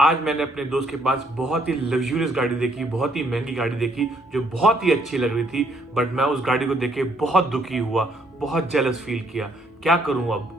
आज मैंने अपने दोस्त के पास बहुत ही लग्जूरियस गाड़ी देखी, बहुत ही महंगी गाड़ी देखी जो बहुत ही अच्छी लग रही थी। बट मैं उस गाड़ी को देख के बहुत दुखी हुआ, बहुत जेलस फील किया। क्या करूं अब?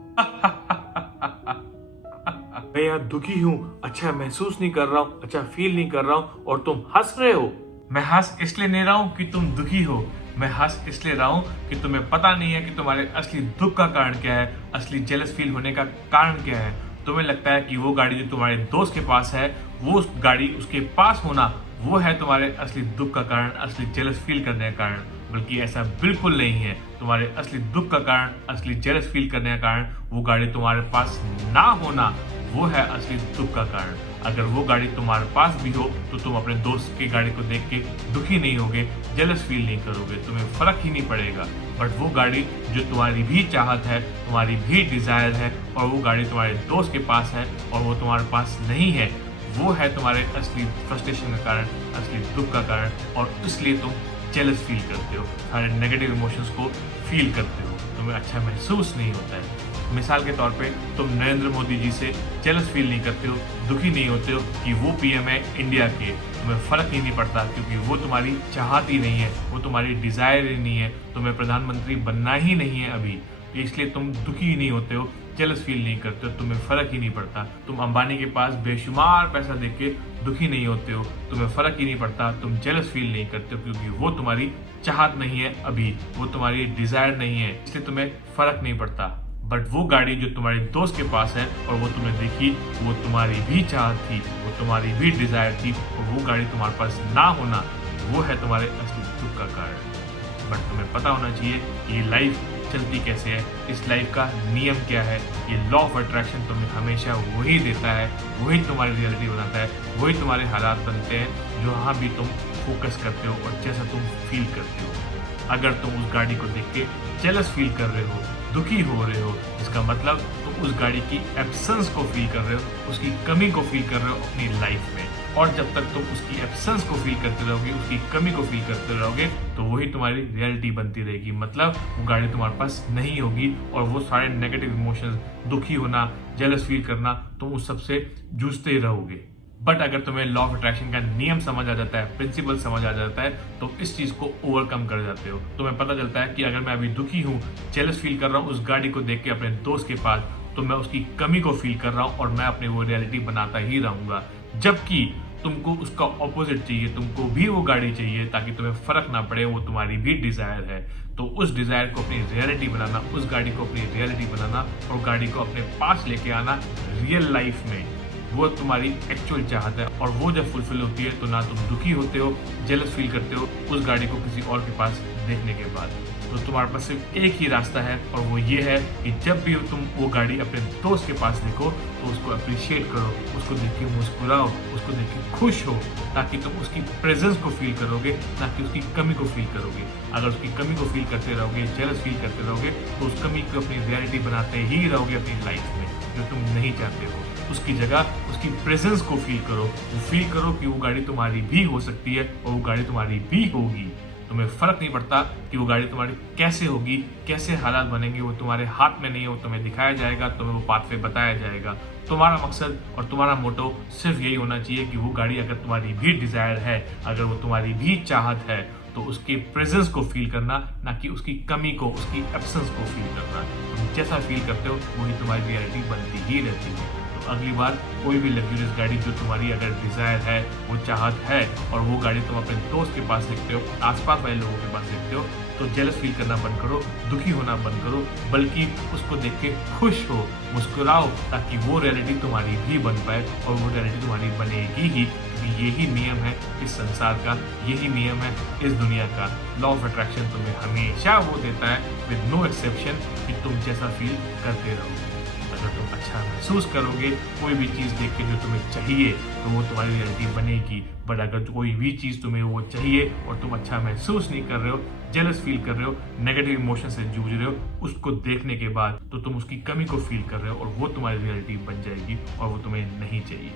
मैं यहाँ दुखी हूँ, अच्छा महसूस नहीं कर रहा हूँ, अच्छा फील नहीं कर रहा हूँ, और तुम हंस रहे हो। मैं हंस इसलिए नहीं रहा हूँ कि तुम दुखी हो, मैं हंस इसलिए रहा हूँ कि तुम्हें पता नहीं है कि तुम्हारे असली दुख का कारण क्या है, असली जेलस फील होने का कारण क्या है। तुम्हें लगता है कि वो गाड़ी जो तुम्हारे दोस्त के पास है, वो गाड़ी उसके पास होना, वो है तुम्हारे असली दुख का कारण, असली जेलस फील करने का कारण। बल्कि ऐसा बिल्कुल नहीं है। तुम्हारे असली दुख का कारण, असली जेलस फील करने का कारण वो गाड़ी तुम्हारे पास ना होना, वो है असली दुख का कारण। अगर वो गाड़ी तुम्हारे पास भी हो तो तुम अपने दोस्त की गाड़ी को देख के दुखी नहीं होगे, जेलस फील नहीं करोगे, तुम्हें फर्क ही नहीं पड़ेगा। बट वो गाड़ी जो तुम्हारी भी चाहत है, तुम्हारी भी डिजायर है, और वो गाड़ी तुम्हारे दोस्त के पास है और वो तुम्हारे पास नहीं है, वो है तुम्हारे असली फ्रस्ट्रेशन का कारण, असली दुख का कारण। और इसलिए तुम जेलस फील करते हो, सारे नेगेटिव इमोशंस को फील करते हो, तुम्हें अच्छा महसूस नहीं होता है। मिसाल के तौर पे तुम नरेंद्र मोदी जी से जेलस फील नहीं करते हो, दुखी नहीं होते हो कि वो पीएम है इंडिया के, तुम्हें फर्क ही नहीं पड़ता क्योंकि वो तुम्हारी चाहत ही नहीं है, वो तुम्हारी डिजायर ही नहीं है, तुम्हें प्रधानमंत्री बनना ही नहीं है अभी। इसलिए तुम दुखी ही नहीं होते हो, जेलस फील नहीं करते हो, तुम्हें फर्क ही नहीं पड़ता। तुम अंबानी के पास बेशुमार पैसा देख के दुखी नहीं होते हो, तुम्हें फर्क ही नहीं पड़ता, तुम जेलस फील नहीं करते हो क्योंकि वो तुम्हारी चाहत नहीं है अभी, वो तुम्हारी डिजायर नहीं है, इसलिए तुम्हें फर्क नहीं पड़ता। बट वो गाड़ी जो तुम्हारे दोस्त के पास है और वो तुमने देखी, वो तुम्हारी भी चाहत थी, वो तुम्हारी भी डिजायर थी, और वो गाड़ी तुम्हारे पास ना होना, वो है तुम्हारे असली दुख का कारण। बट तुम्हें पता होना चाहिए कि ये लाइफ चलती कैसे है, इस लाइफ का नियम क्या है। ये लॉ ऑफ अट्रैक्शन तुम्हें हमेशा वही देता है, वही तुम्हारी रियलिटी बनाता है, वही तुम्हारे हालात बनते हैं जो हाँ भी तुम फोकस करते हो और जैसा तुम फील करते हो। अगर तुम उस गाड़ी को देख के जेलस फील कर रहे हो, दुखी हो रहे हो, इसका मतलब तुम उस गाड़ी की एब्सेंस को फील कर रहे हो, उसकी कमी को फील कर रहे हो अपनी लाइफ में। और जब तक तुम उसकी एब्सेंस को फील करते रहोगे, उसकी कमी को फील करते रहोगे, तो वही तुम्हारी रियलिटी बनती रहेगी। मतलब वो गाड़ी तुम्हारे पास नहीं होगी और वो सारे नेगेटिव इमोशंस, दुखी होना, जेलस फील करना, तुम उस सबसे जूझते ही रहोगे। बट अगर तुम्हें लॉ ऑफ अट्रैक्शन का नियम समझ आ जाता है, प्रिंसिपल समझ आ जाता है, तो इस चीज को ओवरकम कर जाते हो। तुम्हें पता चलता है कि अगर मैं अभी दुखी हूँ, जेलस फील कर रहा हूँ उस गाड़ी को देख के अपने दोस्त के पास, तो मैं उसकी कमी को फील कर रहा हूँ और मैं अपनी वो रियलिटी बनाता ही रहूंगा। जबकि तुमको उसका ऑपोजिट चाहिए, तुमको भी वो गाड़ी चाहिए ताकि तुम्हें फर्क ना पड़े, वो तुम्हारी भी डिजायर है। तो उस डिजायर को अपनी रियलिटी बनाना, उस गाड़ी को अपनी रियलिटी बनाना और गाड़ी को अपने पास लेके आना रियल लाइफ में, वो तुम्हारी एक्चुअल चाहत है। और वो जब फुलफिल होती है तो ना तुम दुखी होते हो, जेलस फील करते हो उस गाड़ी को किसी और के पास देखने के बाद। तो तुम्हारे पास सिर्फ एक ही रास्ता है और वो ये है कि जब भी तुम वो गाड़ी अपने दोस्त के पास देखो तो उसको अप्रिशिएट करो, उसको देख के मुस्कुराओ, उसको देख के खुश हो, ताकि तुम उसकी प्रेजेंस को फील करोगे, ना कि उसकी कमी को फील करोगे। अगर उसकी कमी को फील करते रहोगे, जेलस फील करते रहोगे, तो उस कमी को अपनी रियलिटी बनाते ही रहोगे अपनी लाइफ में, जो तुम नहीं चाहते हो। उसकी जगह उसकी प्रेजेंस को फील करो, वो फील करो कि वो गाड़ी तुम्हारी भी हो सकती है और वो गाड़ी तुम्हारी भी होगी। तुम्हें फर्क नहीं पड़ता कि वो गाड़ी तुम्हारी कैसे होगी, कैसे हालात बनेंगे, वो तुम्हारे हाथ में नहीं है, वो तुम्हें दिखाया जाएगा, तुम्हें वो पाथवे बताया जाएगा। तुम्हारा मकसद और तुम्हारा मोटो सिर्फ यही होना चाहिए कि वो गाड़ी अगर तुम्हारी भी डिजायर है, अगर वो तुम्हारी भी चाहत है, तो उसके प्रेजेंस को फील करना, ना कि उसकी कमी को, उसकी एब्सेंस को फील करना। तुम जैसा फील करते हो वही तुम्हारी रियलिटी बनती ही रहती है। अगली बार कोई भी लग्जूरियस गाड़ी जो तुम्हारी अगर डिजायर है, वो चाहत है, और वो गाड़ी तुम अपने दोस्त के पास देखते हो, आसपास वाले लोगों के पास देखते हो, तो जेलस फील करना बंद करो, दुखी होना बंद करो, बल्कि उसको देख के खुश हो, मुस्कुराओ, ताकि वो रियलिटी तुम्हारी भी बन पाए और वो रियलिटी तुम्हारी बनेगी ही। यही नियम है इस संसार का, यही नियम है इस दुनिया का। लॉ ऑफ अट्रैक्शन तुम्हें हमेशा वो देता है विद नो एक्सेप्शन कि तुम जैसा फील करते रहो। अगर तुम अच्छा महसूस करोगे कोई भी चीज़ देख के जो तुम्हें चाहिए, तो वो तुम्हारी रियलिटी बनेगी। बट अगर कोई भी चीज़ तुम्हें वो चाहिए और तुम अच्छा महसूस नहीं कर रहे हो, जेलस फील कर रहे हो, नेगेटिव इमोशन से जूझ रहे हो, उसको देखने के बाद तो तुम उसकी कमी को फील कर रहे हो और वो तुम्हारी रियलिटी बन जाएगी और वो तुम्हें नहीं चाहिए।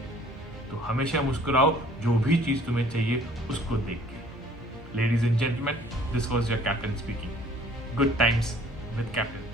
तो हमेशा मुस्कुराओ जो भी चीज़ तुम्हें चाहिए उसको देख के। Ladies and gentleman, this was your captain speaking. Good times with captain.